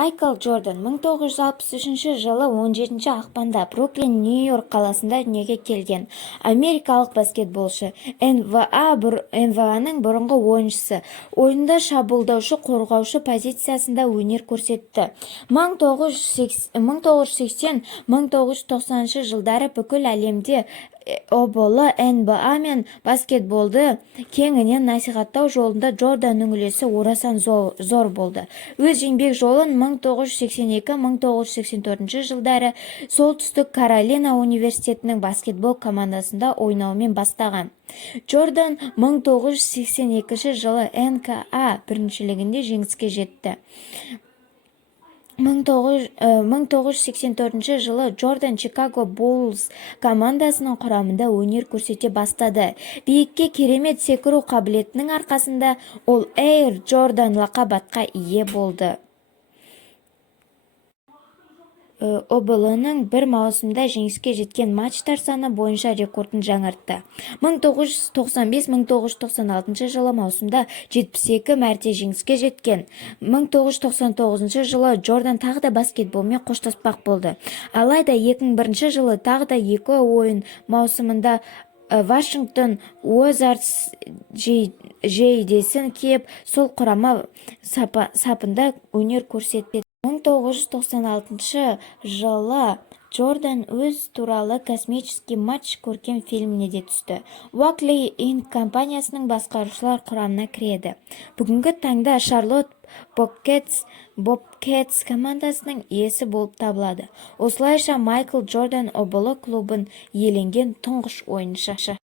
Майкл Джордан 1963 жылы 17 ақпанда Бруклин, Нью-Йорк қаласында дүниеге келген. Америкалық баскетболшы, НБА-ның бұрынғы ойыншысы, ойында шабуылдаушы, қорғаушы позициясында өнер көрсетті. 1980-1990 жылдары бүкіл әлемде оболы НБА мен баскетболды кеңінен насихаттау жолында Джорданның үлесі орасан зор болды. Өз еңбек жолын 1982-1984 жылдары Солтүстік Каролина университетінің баскетбол командасында ойнаумен бастаған. Джордан 1982 жылы НКА біріншілігінде жеңіске жетті. 1984 жылы Джордан Чикаго Буллз командасының құрамында өнер көрсете бастады. Биікке керемет секіру қабілетінің арқасында ол Эйр Джордан лақап атқа ие болды. ОБЛ-ның бір маусымда жеңіске жеткен матчтар саны бойынша рекордын жаңартты. 1995-1996 жылы маусымда 72 мәрте жеңіске жеткен. 1999 жылы Джордан тағы да баскетболмен қоштаспақ болды. Алайда 2001 жылы тағы да 2 ойын маусымында Вашингтон Уизардс жейдесін киіп, сол құрама сапында өнер көрсетті. 1996 жылы Джордан өз туралы «Космический матч» көркем фильміне де түсті. Уоклей Инк компаниясының басқарушылар құрамына кіреді. Бүгінгі таңда Шарлотт Бобкетс командасының иесі болып табылады. Осылайша Майкл Джордан оболы клубын иеленген тұңғыш ойыншы.